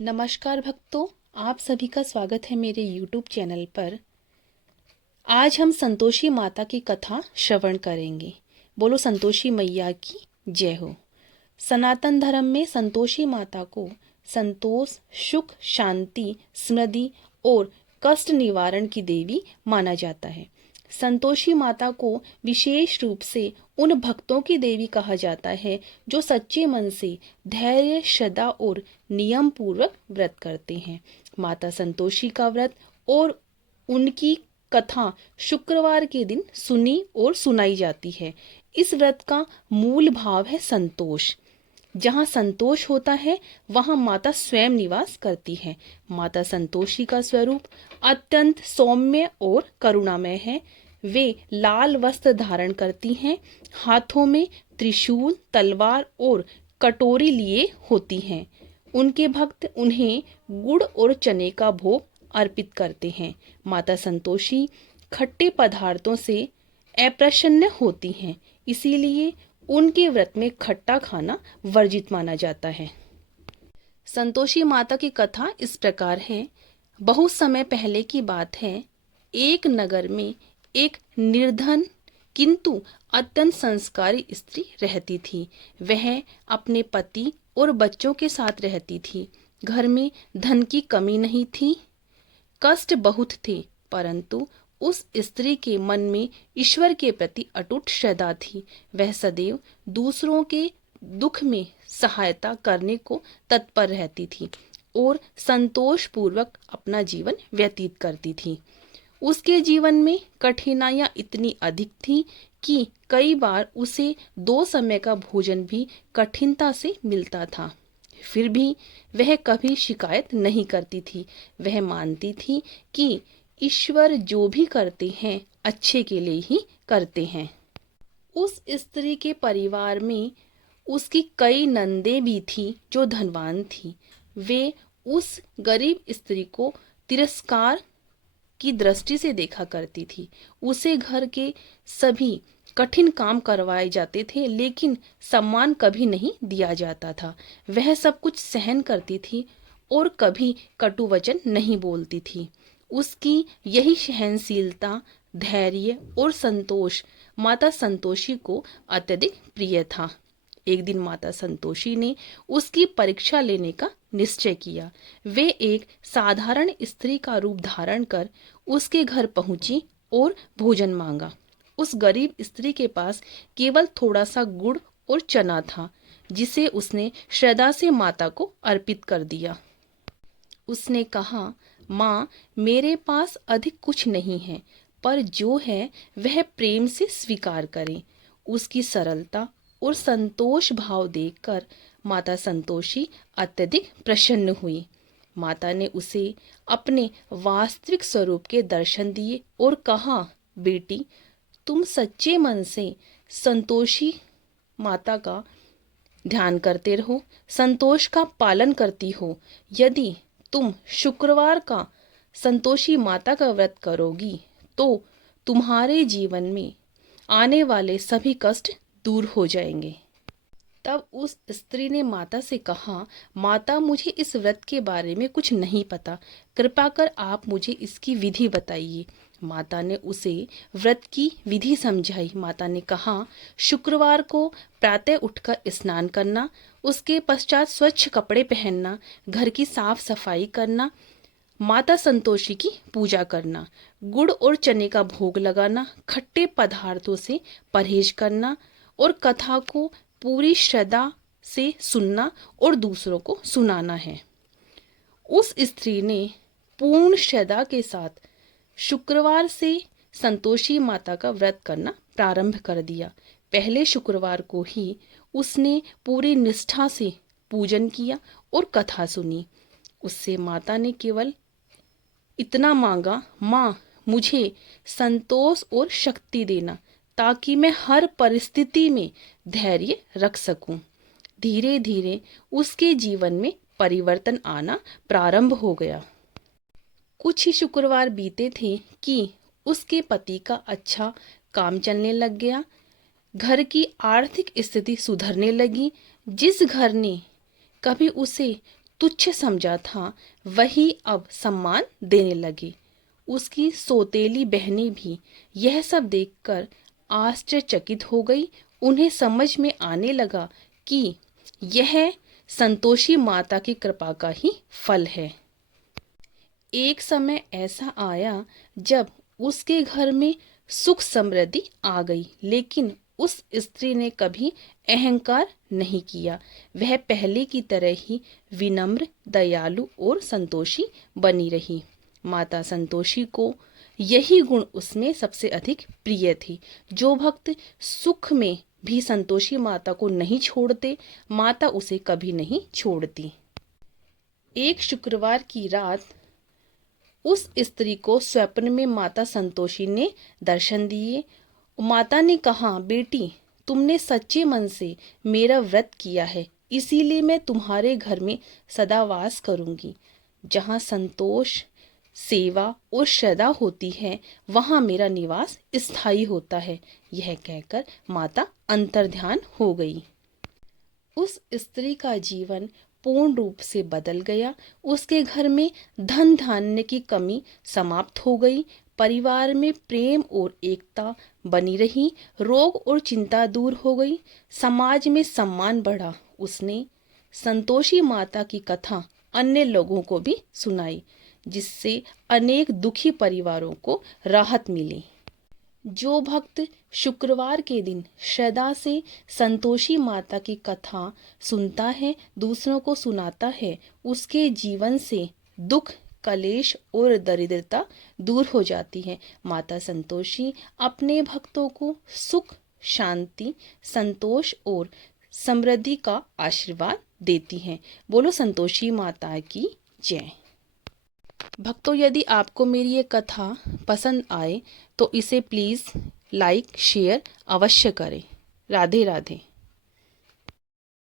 नमस्कार भक्तों, आप सभी का स्वागत है मेरे YouTube चैनल पर। आज हम संतोषी माता की कथा श्रवण करेंगे। बोलो संतोषी मैया की जय हो। सनातन धर्म में संतोषी माता को संतोष, सुख, शांति, समृद्धि और कष्ट निवारण की देवी माना जाता है। संतोषी माता को विशेष रूप से उन भक्तों की देवी कहा जाता है जो सच्चे मन से धैर्य, श्रद्धा और नियम पूर्वक व्रत करते हैं। माता संतोषी का व्रत और उनकी कथा शुक्रवार के दिन सुनी और सुनाई जाती है। इस व्रत का मूल भाव है संतोष। जहाँ संतोष होता है वहाँ माता स्वयं निवास करती है। माता संतोषी का स्वरूप अत्यंत सौम्य और करुणामय है। वे लाल वस्त्र धारण करती हैं, हाथों में त्रिशूल, तलवार और कटोरी लिए होती हैं। उनके भक्त उन्हें गुड़ और चने का भोग अर्पित करते हैं। माता संतोषी खट्टे पदार्थों से अप्रसन्न होती हैं, इसीलिए उनके व्रत में खट्टा खाना वर्जित माना जाता है। संतोषी माता की कथा इस प्रकार है। बहुत समय पहले की बात है। एक नगर में एक निर्धन किंतु अत्यंत संस्कारी स्त्री रहती थी। वह अपने पति और बच्चों के साथ रहती थी। घर में धन की कमी नहीं थी। कष्ट बहुत थे, परंतु उस स्त्री के मन में ईश्वर के प्रति अटूट श्रद्धा थी। वह सदैव दूसरों के दुख में सहायता करने को तत्पर रहती थी और संतोष पूर्वक अपना जीवन व्यतीत करती थी। उसके जीवन में कठिनाइयां इतनी अधिक थी कि कई बार उसे 2 समय का भोजन भी कठिनता से मिलता था। फिर भी वह कभी शिकायत नहीं करती थी। वह मानती थी कि ईश्वर जो भी करते हैं अच्छे के लिए ही करते हैं। उस स्त्री के परिवार में उसकी कई नंदें भी थी जो धनवान थी। वे उस गरीब स्त्री को तिरस्कार की दृष्टि से देखा करती थी। उसे घर के सभी कठिन काम करवाए जाते थे, लेकिन सम्मान कभी नहीं दिया जाता था। वह सब कुछ सहन करती थी और कभी कटु वचन नहीं बोलती थी। उसकी यही सहनशीलता, धैर्य और संतोष माता संतोषी को अत्यधिक प्रिय था। एक दिन माता संतोषी ने उसकी परीक्षा लेने का निश्चय किया। वे एक साधारण स्त्री का रूप धारण कर उसके घर पहुंची और भोजन मांगा। उस गरीब स्त्री के पास केवल थोड़ा सा गुड़ और चना था, जिसे उसने श्रद्धा से माता को अर्पित कर दिया। उसने कहा, माँ, मेरे पास अधिक कुछ नहीं है, पर जो है वह प्रेम से स्वीकार करें। उसकी सरलता और संतोष भाव देखकर माता संतोषी अत्यधिक प्रसन्न हुई। माता ने उसे अपने वास्तविक स्वरूप के दर्शन दिए और कहा, बेटी, तुम सच्चे मन से संतोषी माता का ध्यान करते रहो, संतोष का पालन करती हो। यदि तुम शुक्रवार का संतोषी माता का व्रत करोगी तो तुम्हारे जीवन में आने वाले सभी कष्ट दूर हो जाएंगे। तब उस स्त्री ने माता से कहा, माता, मुझे इस व्रत के बारे में कुछ नहीं पता, कृपा कर आप मुझे इसकी विधि बताइए। माता ने उसे व्रत की विधि समझाई। माता ने कहा, शुक्रवार को प्रातः उठकर स्नान करना, उसके पश्चात स्वच्छ कपड़े पहनना, घर की साफ सफाई करना, माता संतोषी की पूजा करना, गुड़ और चने का भोग लगाना, खट्टे पदार्थों से परहेज करना और कथा को पूरी श्रद्धा से सुनना और दूसरों को सुनाना है। उस स्त्री ने पूर्ण श्रद्धा के साथ शुक्रवार से संतोषी माता का व्रत करना प्रारंभ कर दिया। पहले शुक्रवार को ही उसने पूरी निष्ठा से पूजन किया और कथा सुनी। उससे माता ने केवल इतना मांगा, माँ, मुझे संतोष और शक्ति देना ताकि मैं हर परिस्थिति में धैर्य रख सकूं। धीरे धीरे उसके जीवन में परिवर्तन आना प्रारंभ हो गया। कुछ ही शुक्रवार बीते थे कि उसके पति का अच्छा काम चलने लग गया। घर की आर्थिक स्थिति सुधरने लगी। जिस घर ने कभी उसे तुच्छ समझा था वही अब सम्मान देने लगे। उसकी सौतेली बहनें भी यह सब देखकर आश्चर्यचकित हो गई। उन्हें समझ में आने लगा कि यह संतोषी माता की कृपा का ही फल है। एक समय ऐसा आया जब उसके घर में सुख समृद्धि आ गई, लेकिन उस स्त्री ने कभी अहंकार नहीं किया। वह पहले की तरह ही विनम्र, दयालु और संतोषी बनी रही। माता संतोषी को यही गुण उसमें सबसे अधिक प्रिय थी। जो भक्त सुख में भी संतोषी माता को नहीं छोड़ते, माता उसे कभी नहीं छोड़ती। एक शुक्रवार की रात उस स्त्री को स्वप्न में माता संतोषी ने दर्शन दिए। माता ने कहा, बेटी, तुमने सच्चे मन से मेरा व्रत किया है, इसीलिए मैं तुम्हारे घर में सदा वास करूंगी। जहाँ संतोष, सेवा और श्रद्धा होती है, वहाँ मेरा निवास स्थायी होता है। यह कहकर माता अंतर्ध्यान हो गई। उस स्त्री का जीवन पूर्ण रूप से बदल गया। उसके घर में धन धान्य की कमी समाप्त हो गई। परिवार में प्रेम और एकता बनी रही। रोग और चिंता दूर हो गई। समाज में सम्मान बढ़ा। उसने संतोषी माता की कथा अन्य लोगों को भी सुनाई, जिससे अनेक दुखी परिवारों को राहत मिली। जो भक्त शुक्रवार के दिन श्रद्धा से संतोषी माता की कथा सुनता है, दूसरों को सुनाता है, उसके जीवन से दुख, कलेश और दरिद्रता दूर हो जाती है। माता संतोषी अपने भक्तों को सुख, शांति, संतोष और समृद्धि का आशीर्वाद देती हैं। बोलो संतोषी माता की जय। भक्तों, यदि आपको मेरी ये कथा पसंद आए तो इसे प्लीज़ लाइक, शेयर अवश्य करें। राधे राधे।